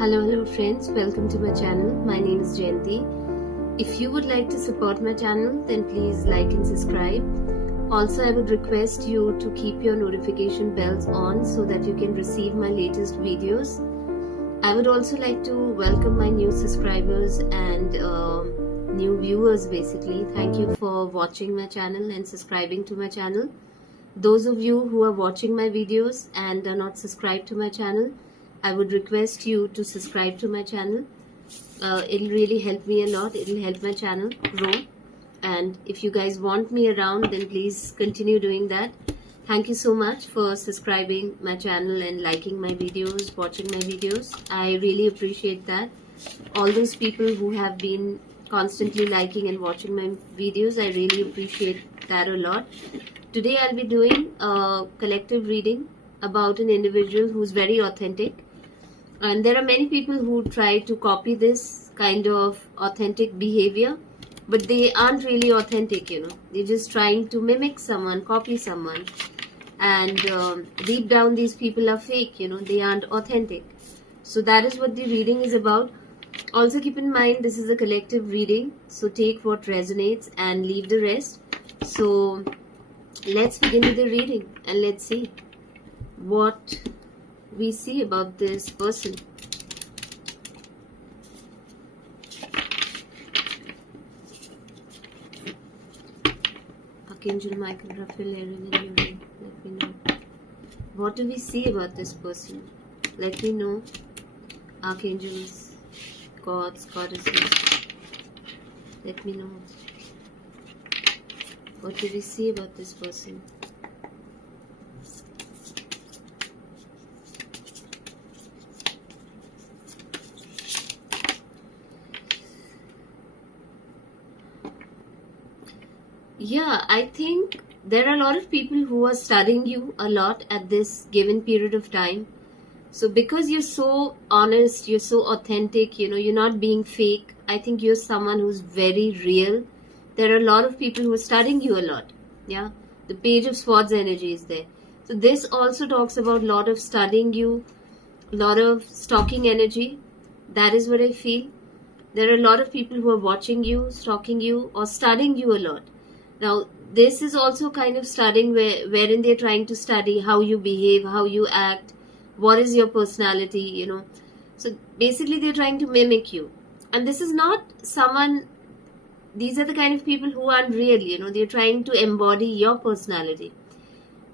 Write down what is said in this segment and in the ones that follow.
Hello friends, welcome to my channel. My name is Jayanti. If you would like to support my channel, then please like and subscribe. Also, I would request you to keep your notification bells on so that you can receive my latest videos. I would also like to welcome my new subscribers and new viewers basically. Thank you for watching my channel and subscribing to my channel. Those of you who are watching my videos and are not subscribed to my channel, I would request you to subscribe to my channel. It'll really help me a lot. It'll help my channel grow. And if you guys want me around, then please continue doing that. Thank you so much for subscribing my channel and liking my videos, watching my videos. I really appreciate that. All those people who have been constantly liking and watching my videos, I really appreciate that a lot. Today I'll be doing a collective reading about an individual who's very authentic. And there are many people who try to copy this kind of authentic behavior, but they aren't really authentic, They're just trying to mimic someone, copy someone. And deep down, these people are fake, they aren't authentic. So that is what the reading is about. Also keep in mind, this is a collective reading. So take what resonates and leave the rest. So let's begin with the reading and let's see what we see about this person. Archangel Michael, Raphael, Aaron, and Uriel, let me know. What do we see about this person? Let me know. Archangels, gods, goddesses, let me know. What do we see about this person? Yeah, I think there are a lot of people who are studying you a lot at this given period of time. So because you're so honest, you're so authentic, you're not being fake. I think you're someone who's very real. There are a lot of people who are studying you a lot. Yeah, the Page of Swords energy is there. So this also talks about a lot of studying you, a lot of stalking energy. That is what I feel. There are a lot of people who are watching you, stalking you, or studying you a lot. Now, this is also kind of studying wherein they're trying to study how you behave, how you act, what is your personality, So basically they're trying to mimic you. And this is not someone, these are the kind of people who aren't real, they're trying to embody your personality.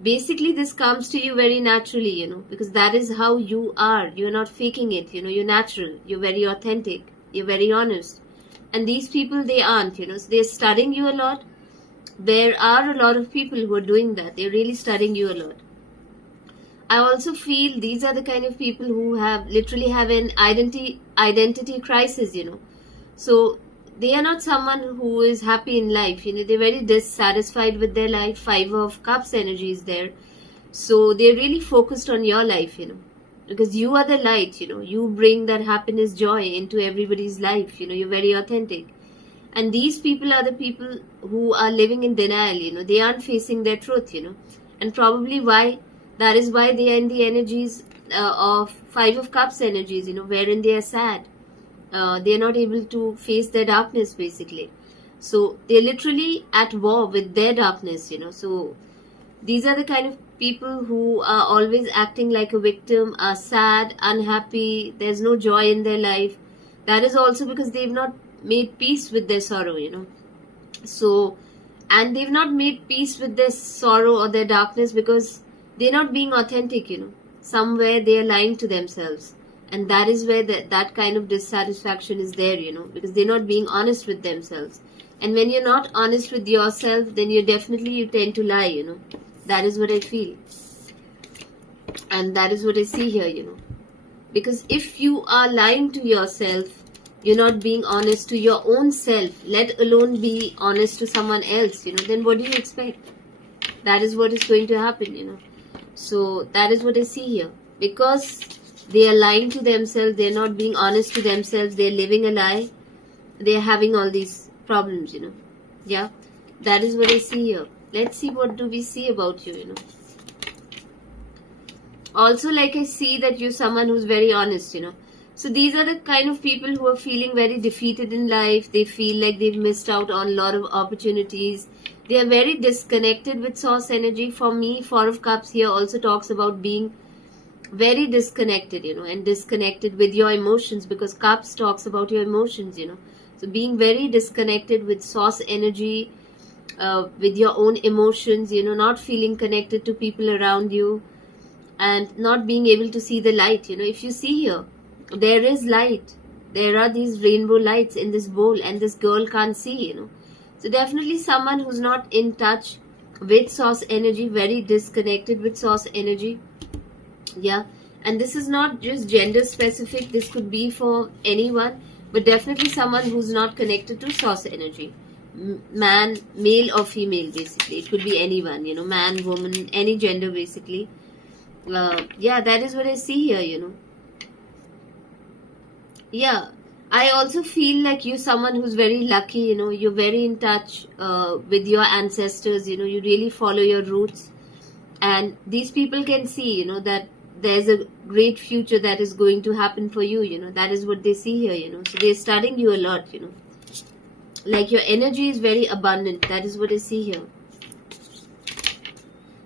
Basically this comes to you very naturally, because that is how you are. You're not faking it, you're natural, you're very authentic, you're very honest. And these people, they aren't, so they're studying you a lot. There are a lot of people who are doing that. They're really studying you a lot. I also feel these are the kind of people who literally have an identity crisis, So they are not someone who is happy in life, They're very dissatisfied with their life. 5 of Cups energy is there. So they're really focused on your life, Because you are the light, You bring that happiness, joy into everybody's life, You're very authentic. And these people are the people who are living in denial, They aren't facing their truth, And probably that is why they are in the energies of 5 of Cups energies, wherein they are sad. They are not able to face their darkness, basically. So they're literally at war with their darkness, So these are the kind of people who are always acting like a victim, are sad, unhappy, there's no joy in their life. That is also because they've not made peace with their sorrow, So, and they've not made peace with their sorrow or their darkness because they're not being authentic, Somewhere they are lying to themselves. And that is where that kind of dissatisfaction is there, because they're not being honest with themselves. And when you're not honest with yourself, then you tend to lie, That is what I feel. And that is what I see here, Because if you are lying to yourself, you're not being honest to your own self, let alone be honest to someone else, then what do you expect? That is what is going to happen, So that is what I see here. Because they are lying to themselves, they're not being honest to themselves, they're living a lie, they're having all these problems, Yeah, that is what I see here. Let's see what do we see about you, Also, like I see that you're someone who's very honest, So these are the kind of people who are feeling very defeated in life. They feel like they've missed out on a lot of opportunities. They are very disconnected with source energy. For me, Four of Cups here also talks about being very disconnected, and disconnected with your emotions, because Cups talks about your emotions, So being very disconnected with source energy, with your own emotions, not feeling connected to people around you, and not being able to see the light. If you see here, there is light. There are these rainbow lights in this bowl, and this girl can't see, So definitely someone who's not in touch with source energy, very disconnected with source energy. Yeah. And this is not just gender specific. This could be for anyone, but definitely someone who's not connected to source energy. Man, male or female, basically. It could be anyone, man, woman, any gender, basically. Yeah, that is what I see here, Yeah, I also feel like you're someone who's very lucky, you're very in touch with your ancestors, you really follow your roots. And these people can see, that there's a great future that is going to happen for you, that is what they see here, So they're studying you a lot, Like your energy is very abundant, that is what I see here.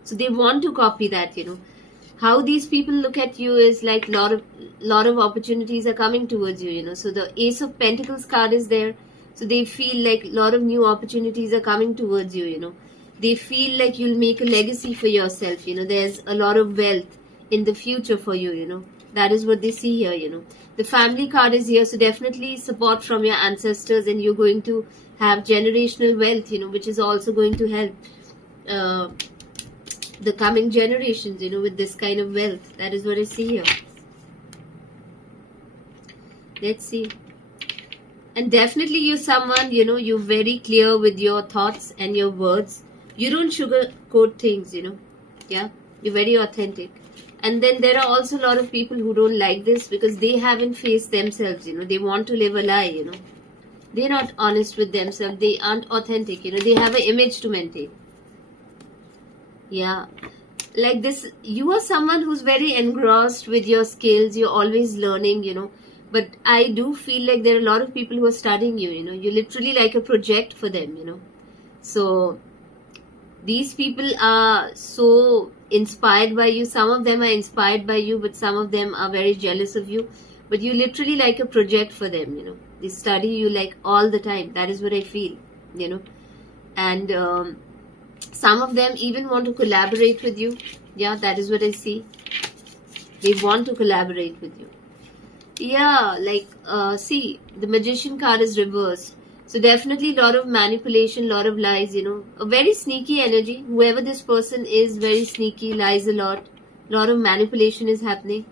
So they want to copy that, How these people look at you is like lot of opportunities are coming towards you, So the Ace of Pentacles card is there. So they feel like a lot of new opportunities are coming towards you, They feel like you'll make a legacy for yourself, There's a lot of wealth in the future for you, That is what they see here, The Family card is here, so definitely support from your ancestors, and you're going to have generational wealth, which is also going to help the coming generations, with this kind of wealth. That is what I see here. Let's see. And definitely you're someone, you're very clear with your thoughts and your words. You don't sugarcoat things, Yeah, you're very authentic. And then there are also a lot of people who don't like this because they haven't faced themselves, They want to live a lie, They're not honest with themselves. They aren't authentic, They have an image to maintain. Yeah. Like this, you are someone who's very engrossed with your skills. You're always learning, But I do feel like there are a lot of people who are studying you, You're literally like a project for them, So these people are so inspired by you. Some of them are inspired by you, but some of them are very jealous of you. But you literally like a project for them, They study you like all the time. That is what I feel, And some of them even want to collaborate with you. Yeah, that is what I see. They want to collaborate with you. Yeah, like, see, the Magician card is reversed. So definitely a lot of manipulation, lot of lies, A very sneaky energy. Whoever this person is, very sneaky, lies a lot. Lot of manipulation is happening.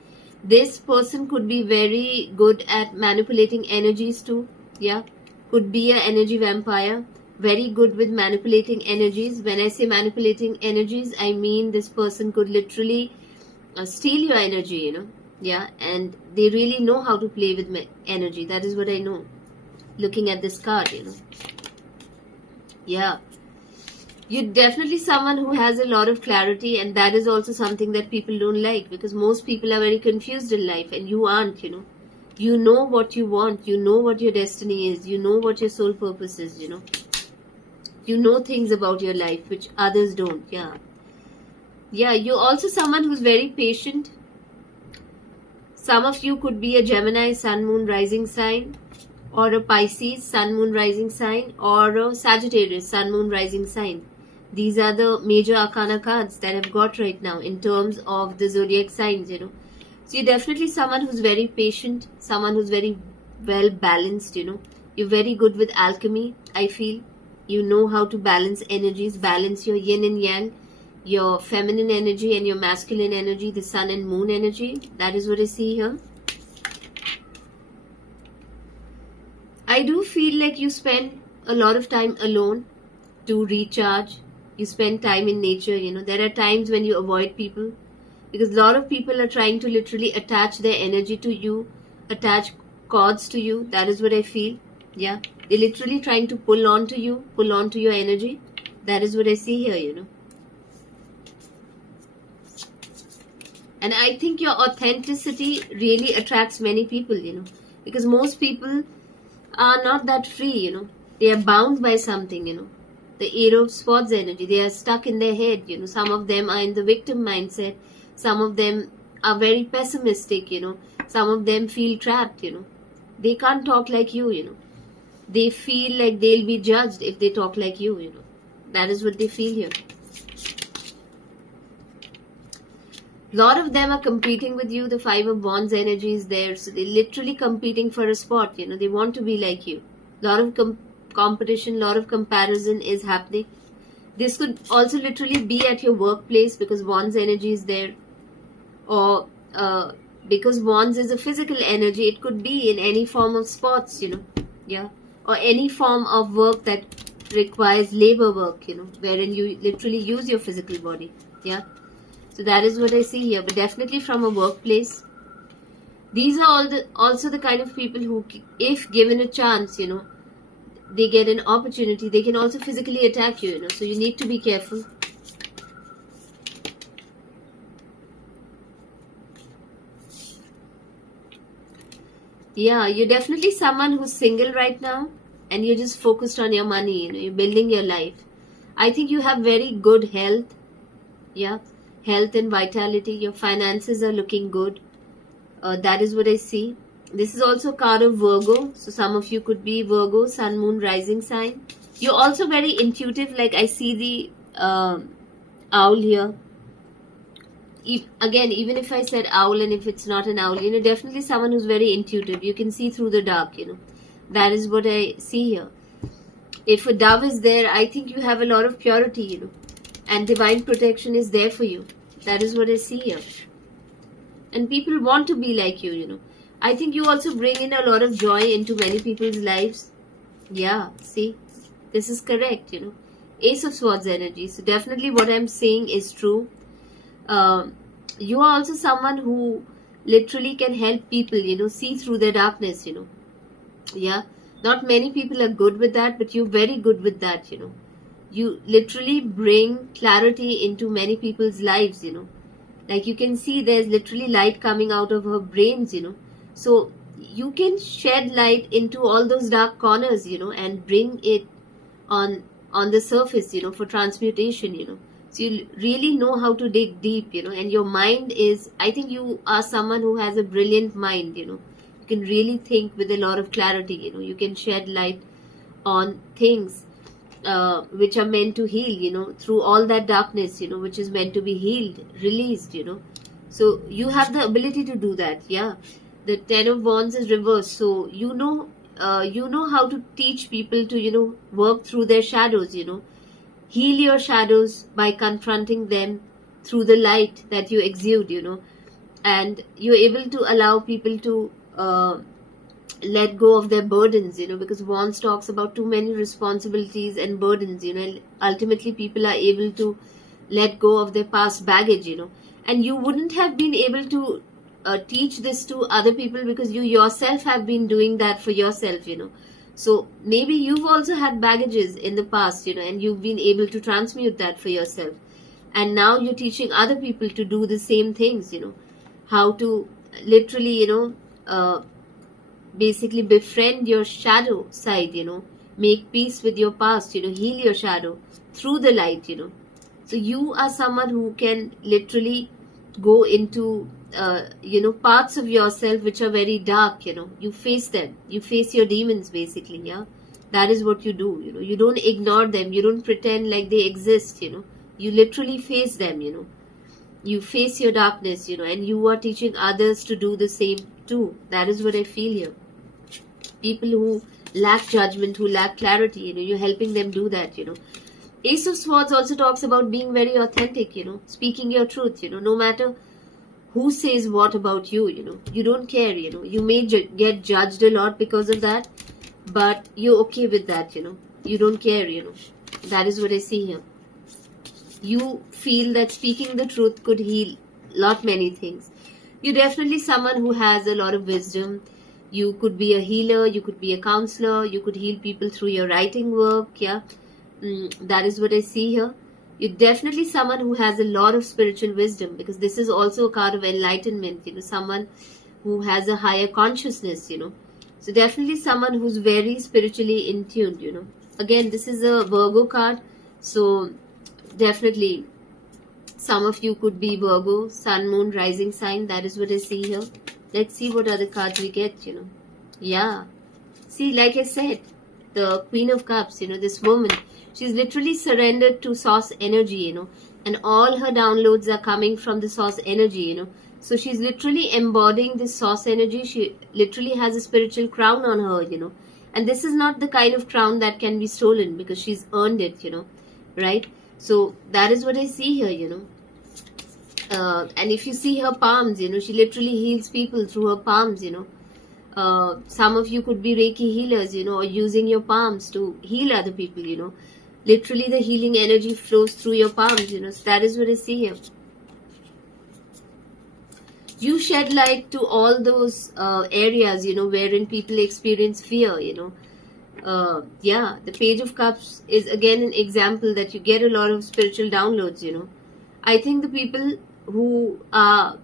This person could be very good at manipulating energies too. Yeah, could be an energy vampire. Very good with manipulating energies. When I say manipulating energies, I mean this person could literally steal your energy, Yeah, and they really know how to play with energy. That is what I know. Looking at this card, Yeah. You're definitely someone who has a lot of clarity, and that is also something that people don't like, because most people are very confused in life, and you aren't, You know what you want. You know what your destiny is. You know what your soul purpose is, You know things about your life which others don't. Yeah. Yeah, you're also someone who's very patient. Some of you could be a Gemini sun, moon, rising sign, or a Pisces sun, moon, rising sign, or a Sagittarius sun, moon, rising sign. These are the major arcana cards that I've got right now in terms of the zodiac signs, So you're definitely someone who's very patient, someone who's very well balanced, You're very good with alchemy, I feel. You know how to balance energies, balance your yin and yang, your feminine energy and your masculine energy, the sun and moon energy. That is what I see here. I do feel like you spend a lot of time alone to recharge. You spend time in nature, There are times when you avoid people because a lot of people are trying to literally attach their energy to you, attach cords to you. That is what I feel. Yeah. They're literally trying to pull on to you, pull on to your energy. That is what I see here, And I think your authenticity really attracts many people, because most people are not that free, they are bound by something, the air of sports energy, they are stuck in their head, some of them are in the victim mindset, some of them are very pessimistic, some of them feel trapped, they can't talk like you, they feel like they'll be judged if they talk like you, that is what they feel here. A lot of them are competing with you. The Five of Wands energy is there, so they're literally competing for a spot, they want to be like you. A lot of competition, a lot of comparison is happening. This could also literally be at your workplace because Wands energy is there, or because Wands is a physical energy, it could be in any form of sports, yeah, or any form of work that requires labor work, wherein you literally use your physical body, yeah. So that is what I see here, but definitely from a workplace. These are also the kind of people who, if given a chance, they get an opportunity, they can also physically attack you, so you need to be careful. Yeah, you're definitely someone who's single right now, and you're just focused on your money, you're building your life. I think you have very good health, yeah. Health and vitality, your finances are looking good. That is what I see. This is also a card of Virgo, so some of you could be Virgo, Sun, Moon, Rising sign. You're also very intuitive, like I see the owl here. Again, even if I said owl and if it's not an owl, definitely someone who's very intuitive. You can see through the dark, That is what I see here. If a dove is there, I think you have a lot of purity, and divine protection is there for you. That is what I see here. And people want to be like you, I think you also bring in a lot of joy into many people's lives. Yeah, see, this is correct, Ace of Swords energy. So definitely what I'm saying is true. You are also someone who literally can help people, see through their darkness, Yeah, not many people are good with that, but you're very good with that, You literally bring clarity into many people's lives, Like you can see there's literally light coming out of her brains, So you can shed light into all those dark corners, and bring it on the surface, for transmutation, So you really know how to dig deep, and your mind is, I think you are someone who has a brilliant mind, You can really think with a lot of clarity, You can shed light on things which are meant to heal, through all that darkness, which is meant to be healed, released, So you have the ability to do that, yeah. The Ten of Wands is reversed, so you know how to teach people to, work through their shadows, Heal your shadows by confronting them through the light that you exude, And you're able to allow people to let go of their burdens, because Wands talks about too many responsibilities and burdens, and ultimately people are able to let go of their past baggage, and you wouldn't have been able to teach this to other people because you yourself have been doing that for yourself, So maybe you've also had baggages in the past, and you've been able to transmute that for yourself. And now you're teaching other people to do the same things, how to literally, basically befriend your shadow side, make peace with your past, heal your shadow through the light, So you are someone who can literally go into, parts of yourself which are very dark, you face them, you face your demons basically, yeah. That is what you do, you don't ignore them, you don't pretend like they exist, you literally face them, you face your darkness, and you are teaching others to do the same too. That is what I feel here. People who lack judgment, who lack clarity, you're helping them do that, Ace of Swords also talks about being very authentic, speaking your truth, no matter who says what about you, you don't care, you may get judged a lot because of that, but you're okay with that, you don't care, that is what I see here. You feel that speaking the truth could heal lot many things. You're definitely someone who has a lot of wisdom. You could be a healer, you could be a counselor, you could heal people through your writing work, yeah. That is what I see here. You're definitely someone who has a lot of spiritual wisdom, because this is also a card of enlightenment, someone who has a higher consciousness. So definitely someone who's very spiritually in tune. Again, this is a Virgo card, so definitely some of you could be Virgo, sun, moon, rising sign. That is what I see here. Let's see what other cards we get. Yeah. See, like I said, the Queen of Cups, this woman, she's literally surrendered to source energy, and all her downloads are coming from the source energy. So she's literally embodying this source energy. She literally has a spiritual crown on her, and this is not the kind of crown that can be stolen, because she's earned it, right? So that is what I see here, and if you see her palms, she literally heals people through her palms. Some of you could be Reiki healers, or using your palms to heal other people. Literally the healing energy flows through your palms. So that is what I see here. You shed light to all those areas, wherein people experience fear. Yeah, the Page of Cups is again an example that you get a lot of spiritual downloads. I think the people who are,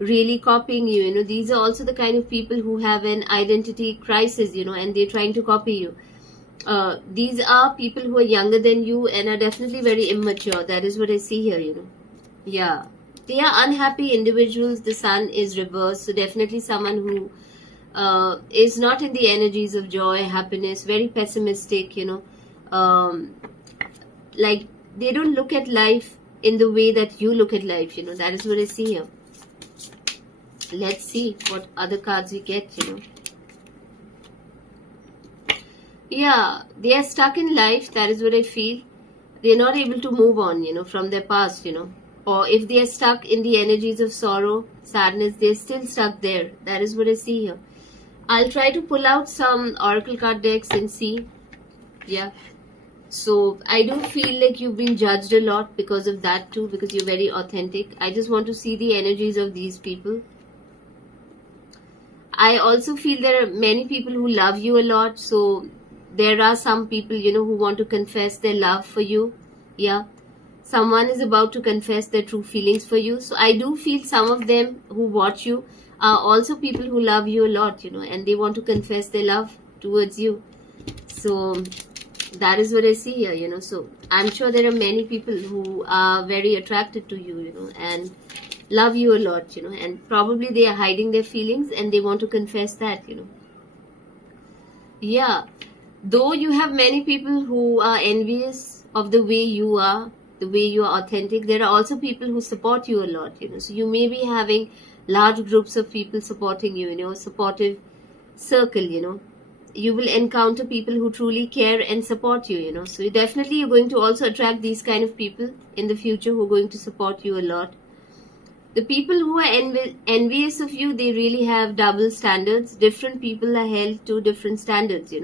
really copying you, these are also the kind of people who have an identity crisis, and they're trying to copy you. These are people who are younger than you and are definitely very immature. That is what I see here, Yeah, they are unhappy individuals. The sun is reversed, so definitely someone who is not in the energies of joy, happiness, very pessimistic, like they don't look at life in the way that you look at life. That is what I see here. Let's see what other cards we get. Yeah, they are stuck in life. That is what I feel. They're not able to move on, from their past, or if they are stuck in the energies of sorrow, sadness, they're still stuck there. That is what I see here. I'll try to pull out some oracle card decks and see. Yeah. So I do feel like you've been judged a lot because of that too, because you're very authentic. I just want to see the energies of these people. I also feel there are many people who love you a lot. So there are some people, who want to confess their love for you. Yeah. Someone is about to confess their true feelings for you. So I do feel some of them who watch you are also people who love you a lot, and they want to confess their love towards you. So that is what I see here, so I'm sure there are many people who are very attracted to you, and love you a lot, and probably they are hiding their feelings and they want to confess that, Yeah, though you have many people who are envious of the way you are, the way you are authentic, there are also people who support you a lot, so you may be having large groups of people supporting you, a supportive circle, you will encounter people who truly care and support you, so definitely you're going to also attract these kind of people in the future who are going to support you a lot. The people who are envious of you, they really have double standards. Different people are held to different standards,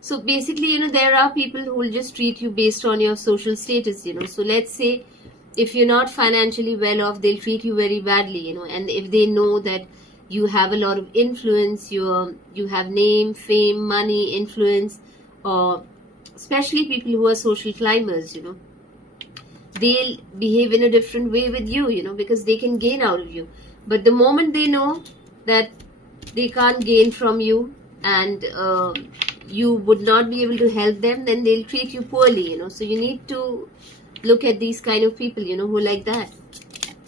so basically, there are people who will just treat you based on your social status, so let's say if you're not financially well off, they'll treat you very badly, and if they know that you have a lot of influence, you have name, fame, money, influence, or especially people who are social climbers, they'll behave in a different way with you, because they can gain out of you. But the moment they know that they can't gain from you and you would not be able to help them, then they'll treat you poorly, so you need to look at these kind of people, who are like that.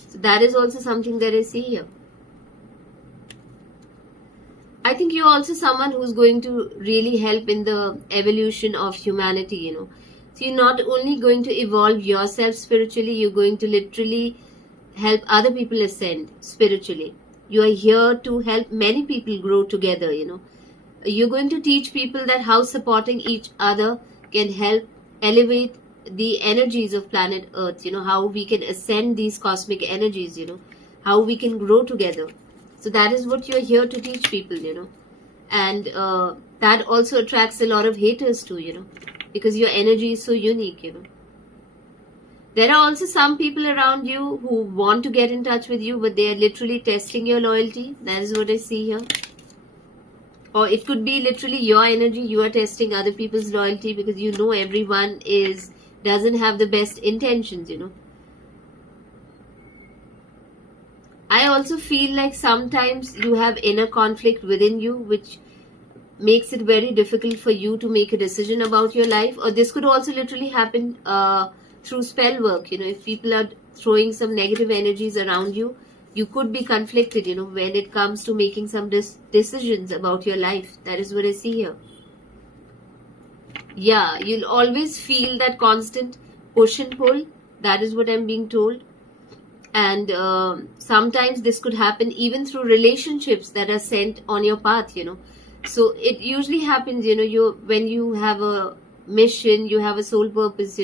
So that is also something that I see here. I think you're also someone who's going to really help in the evolution of humanity, So you're not only going to evolve yourself spiritually, you're going to literally help other people ascend spiritually. You are here to help many people grow together, You're going to teach people that how supporting each other can help elevate the energies of planet Earth, how we can ascend these cosmic energies, how we can grow together. So that is what you're here to teach people, and that also attracts a lot of haters too, because your energy is so unique, There are also some people around you who want to get in touch with you, but they are literally testing your loyalty. That is what I see here. Or it could be literally your energy, you are testing other people's loyalty, because everyone is doesn't have the best intentions, I also feel like sometimes you have inner conflict within you, which makes it very difficult for you to make a decision about your life. Or this could also literally happen through spell work. If people are throwing some negative energies around you, you could be conflicted, when it comes to making some decisions about your life. That is what I see here. Yeah, you'll always feel that constant push and pull. That is what I'm being told. And sometimes this could happen even through relationships that are sent on your path, So it usually happens, when you have a mission, you have a soul purpose,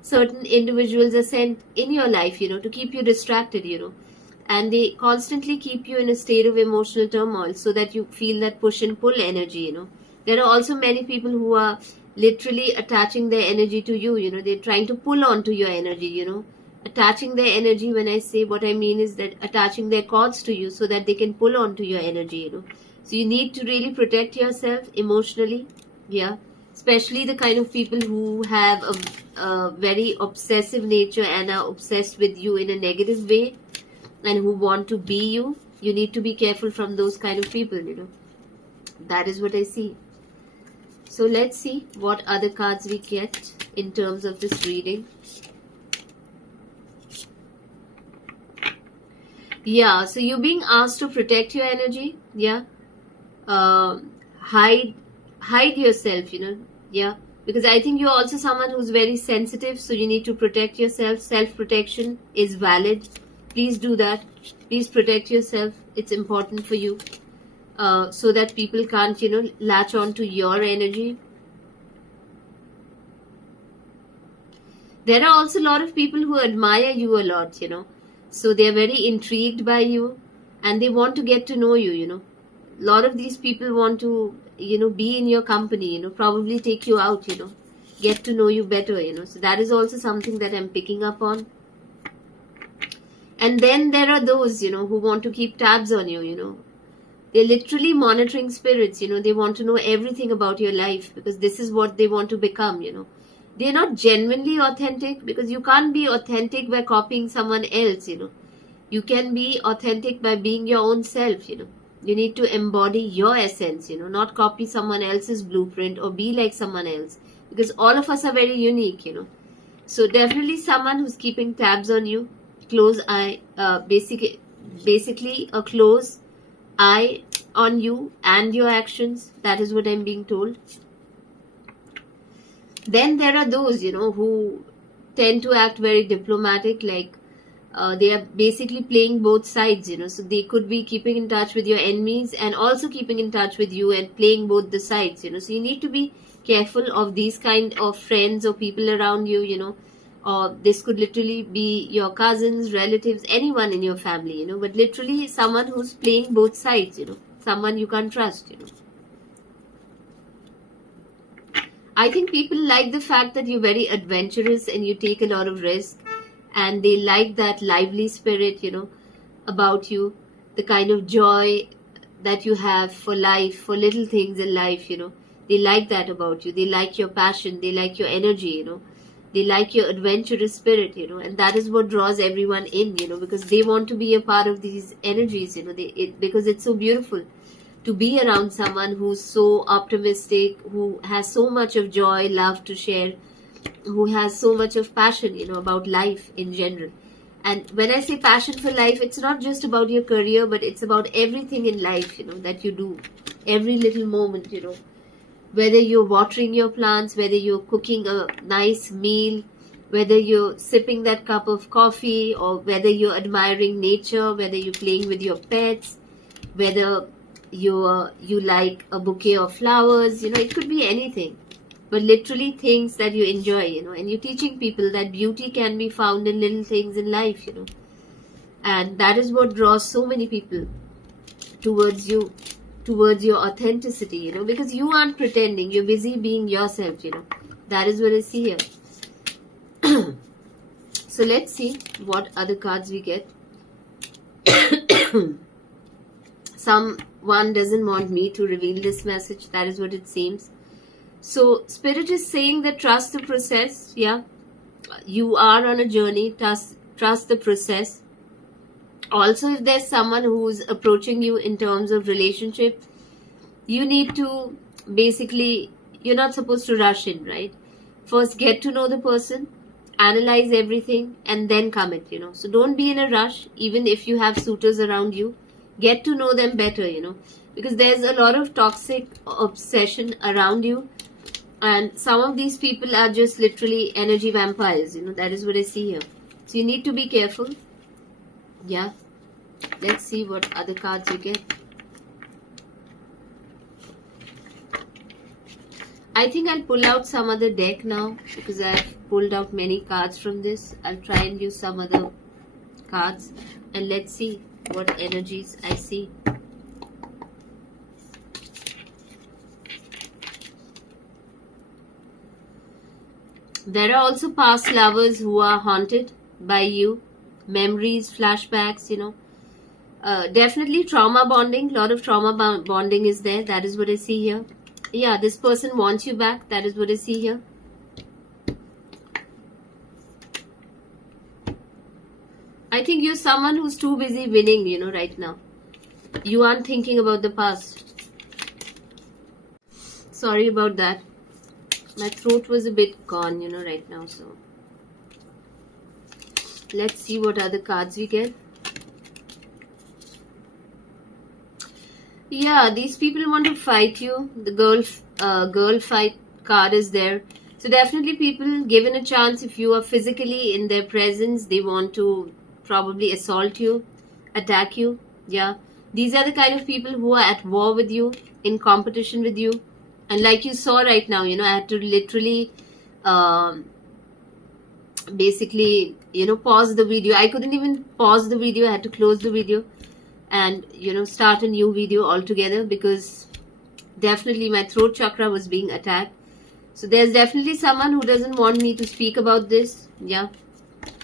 certain individuals are sent in your life, to keep you distracted, and they constantly keep you in a state of emotional turmoil so that you feel that push and pull energy, There are also many people who are literally attaching their energy to you, they're trying to pull on to your energy, Attaching their energy, when I say, what I mean is that attaching their cords to you so that they can pull on to your energy, So you need to really protect yourself emotionally, yeah. Especially the kind of people who have a very obsessive nature and are obsessed with you in a negative way and who want to be you. You need to be careful from those kind of people, That is what I see. So let's see what other cards we get in terms of this reading. Yeah, so you're being asked to protect your energy, yeah. Hide yourself, yeah, because I think you're also someone who's very sensitive, so you need to protect yourself. Self-protection is valid. Please do that. Please protect yourself. It's important for you, so that people can't, latch on to your energy. There are also a lot of people who admire you a lot, so they are very intrigued by you and they want to get to know you, A lot of these people want to, be in your company, probably take you out, get to know you better, So that is also something that I'm picking up on. And then there are those, who want to keep tabs on you, They're literally monitoring spirits, They want to know everything about your life because this is what they want to become, They're not genuinely authentic because you can't be authentic by copying someone else, You can be authentic by being your own self, You need to embody your essence, not copy someone else's blueprint or be like someone else. Because all of us are very unique, So definitely someone who's keeping tabs on you, close eye, basically a close eye on you and your actions. That is what I'm being told. Then there are those, who tend to act very diplomatic, like they are basically playing both sides, So they could be keeping in touch with your enemies and also keeping in touch with you and playing both the sides, So you need to be careful of these kind of friends or people around you, Or this could literally be your cousins, relatives, anyone in your family, But literally someone who's playing both sides, Someone you can't trust, I think people like the fact that you're very adventurous and you take a lot of risk. And they like that lively spirit, about you, the kind of joy that you have for life, for little things in life, They like that about you. They like your passion. They like your energy, They like your adventurous spirit, And that is what draws everyone in, because they want to be a part of these energies, because it's so beautiful to be around someone who's so optimistic, who has so much of joy, love to share, who has so much of passion, about life in general. And when I say passion for life, it's not just about your career, but it's about everything in life, that you do. Every little moment, Whether you're watering your plants, whether you're cooking a nice meal, whether you're sipping that cup of coffee, or whether you're admiring nature, whether you're playing with your pets, whether you like a bouquet of flowers, it could be anything. But literally things that you enjoy, and you're teaching people that beauty can be found in little things in life, And that is what draws so many people towards you, towards your authenticity, because you aren't pretending, you're busy being yourself, That is what I see here. So let's see what other cards we get. Someone doesn't want me to reveal this message. That is what it seems. So Spirit is saying that trust the process, yeah. You are on a journey. Trust the process. Also, if there's someone who's approaching you in terms of relationship, you need to basically, you're not supposed to rush in, right? First, get to know the person, analyze everything, and then commit. So don't be in a rush, even if you have suitors around you. Get to know them better, because there's a lot of toxic obsession around you, and some of these people are just literally energy vampires. That is what I see here. So you need to be careful. Yeah. Let's see what other cards you get. I think I'll pull out some other deck now, because I've pulled out many cards from this. I'll try and use some other cards, and let's see what energies I see. There are also past lovers who are haunted by you. Memories, flashbacks. Definitely trauma bonding. A lot of trauma bonding is there. That is what I see here. Yeah, this person wants you back. That is what I see here. I think you're someone who's too busy winning, right now. You aren't thinking about the past. Sorry about that. My throat was a bit gone, right now. So let's see what other cards we get. Yeah, these people want to fight you. The girl fight card is there. So definitely people, given a chance, if you are physically in their presence, they want to probably assault you, attack you. Yeah, these are the kind of people who are at war with you, in competition with you. And like you saw right now, I had to literally basically, pause the video. I couldn't even pause the video. I had to close the video and start a new video altogether, because definitely my throat chakra was being attacked. So there's definitely someone who doesn't want me to speak about this. Yeah,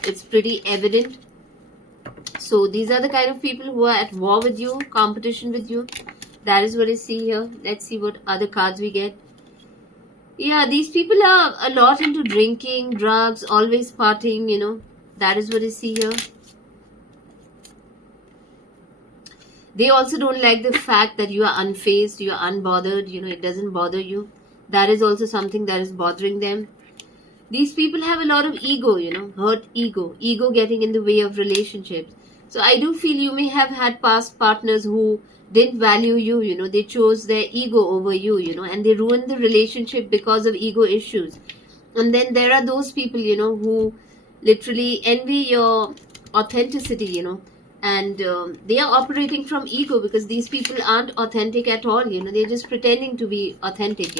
it's pretty evident. So these are the kind of people who are at war with you, competition with you. That is what I see here. Let's see what other cards we get. Yeah, these people are a lot into drinking, drugs, always partying. That is what I see here. They also don't like the fact that you are unfazed, you are unbothered, it doesn't bother you. That is also something that is bothering them. These people have a lot of ego, hurt ego getting in the way of relationships. So I do feel you may have had past partners who didn't value you, they chose their ego over you, and they ruined the relationship because of ego issues. And then there are those people, who literally envy your authenticity, and they are operating from ego, because these people aren't authentic at all. They're just pretending to be authentic,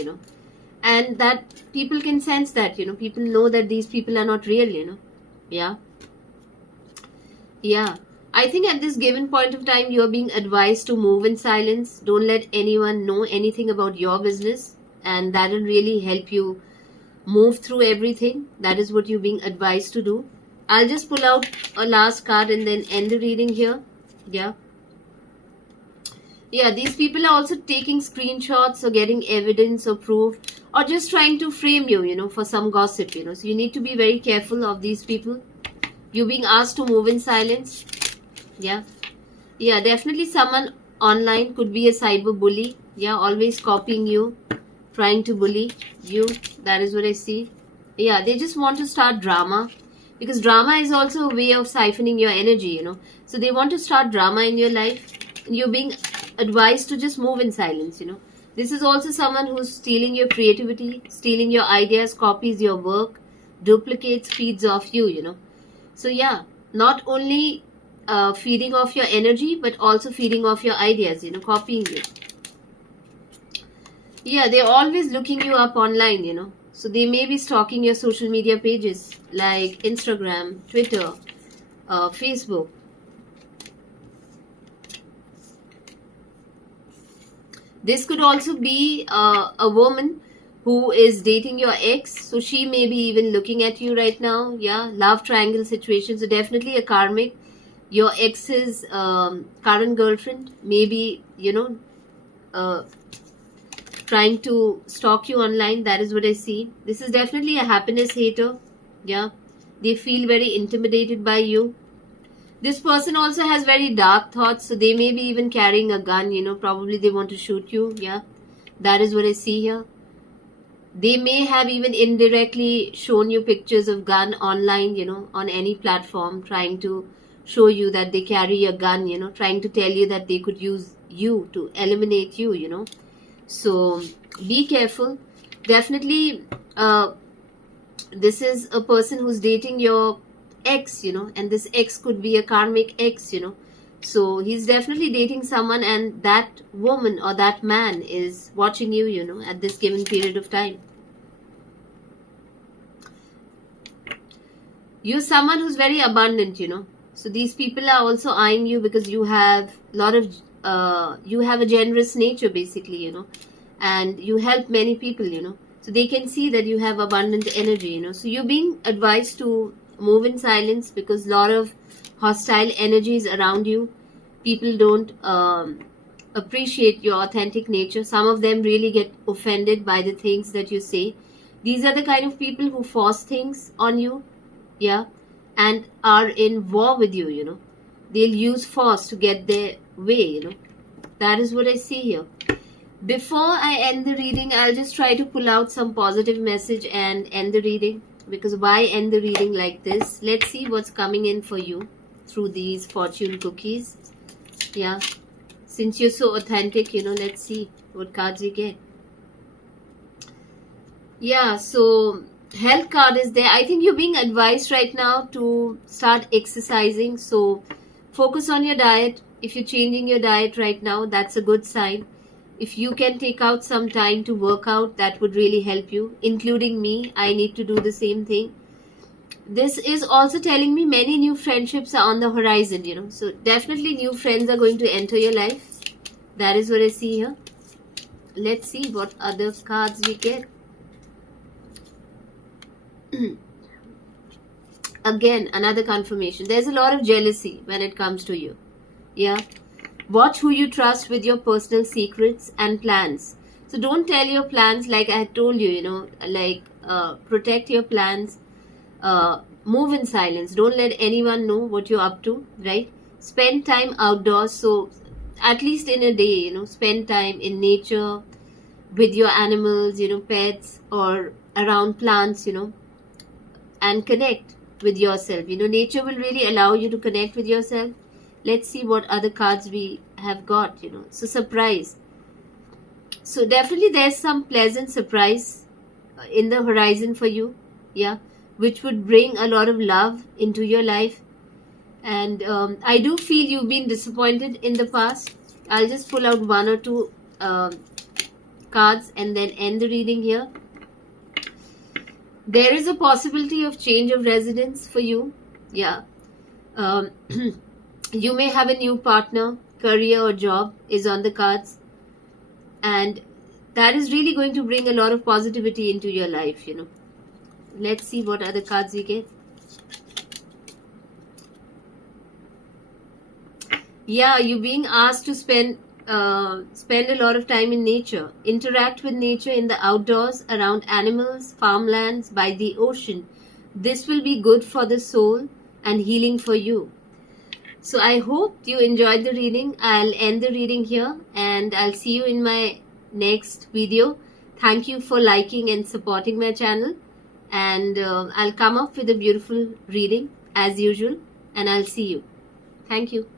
and that people can sense that. People know that these people are not real. Yeah I think at this given point of time, you are being advised to move in silence. Don't let anyone know anything about your business, and that will really help you move through everything. That is what you're being advised to do. I'll just pull out a last card and then end the reading here. Yeah, these people are also taking screenshots or getting evidence or proof, or just trying to frame you, for some gossip, So you need to be very careful of these people. You're being asked to move in silence. Yeah, definitely someone online could be a cyber bully. Yeah, always copying you, trying to bully you. That is what I see. Yeah, they just want to start drama, because drama is also a way of siphoning your energy, So they want to start drama in your life. You're being advised to just move in silence, This is also someone who's stealing your creativity, stealing your ideas, copies your work, duplicates, feeds off you, So yeah, not only feeding off your energy, but also feeding off your ideas, copying you. Yeah, they're always looking you up online, So they may be stalking your social media pages like Instagram, Twitter, Facebook. This could also be a woman who is dating your ex. So she may be even looking at you right now. Yeah, love triangle situation. So definitely a karmic. Your ex's current girlfriend may be, trying to stalk you online. That is what I see. This is definitely a happiness hater. Yeah, They feel very intimidated by you. This person also has very dark thoughts, so they may be even carrying a gun, probably they want to shoot you. Yeah, that is what I see here. They may have even indirectly shown you pictures of gun online, on any platform, trying to show you that they carry a gun, trying to tell you that they could use you to eliminate you. So be careful. Definitely, this is a person who's dating your ex, and this ex could be a karmic ex, so he's definitely dating someone, and that woman or that man is watching you, at this given period of time. You're someone who's very abundant, so these people are also eyeing you because you have you have a generous nature, basically, and you help many people, so they can see that you have abundant energy, so you're being advised to move in silence because a lot of hostile energies around you. People don't appreciate your authentic nature. Some of them really get offended by the things that you say. These are the kind of people who force things on you, yeah, and are in war with you, they'll use force to get their way, that is what I see here. Before I end the reading, I'll just try to pull out some positive message and end the reading, because why end the reading like this? Let's see what's coming in for you through these fortune cookies. Yeah, since you're so authentic, let's see what cards we get. Yeah, so health card is there. I think you're being advised right now to start exercising, so focus on your diet. If you're changing your diet right now, that's a good sign. If you can take out some time to work out, that would really help you, including me. I need to do the same thing. This is also telling me many new friendships are on the horizon, so definitely new friends are going to enter your life. That is what I see here. Let's see what other cards we get. Again, another confirmation. There's a lot of jealousy when it comes to you. Yeah. Watch who you trust with your personal secrets and plans. So don't tell your plans, like I had told you, protect your plans. Move in silence. Don't let anyone know what you're up to, right? Spend time outdoors. So at least in a day, spend time in nature with your animals, pets, or around plants, and connect with yourself. Nature will really allow you to connect with yourself. Let's see what other cards we have got, So surprise. So definitely there's some pleasant surprise in the horizon for you, yeah, which would bring a lot of love into your life. And I do feel you've been disappointed in the past. I'll just pull out one or two cards and then end the reading here. There is a possibility of change of residence for you, yeah. You may have a new partner, career or job is on the cards, and that is really going to bring a lot of positivity into your life, Let's see what other cards we get. Yeah, you're being asked to spend a lot of time in nature. Interact with nature in the outdoors, around animals, farmlands, by the ocean. This will be good for the soul and healing for you. So I hope you enjoyed the reading. I'll end the reading here and I'll see you in my next video. Thank you for liking and supporting my channel. And I'll come up with a beautiful reading as usual. And I'll see you. Thank you.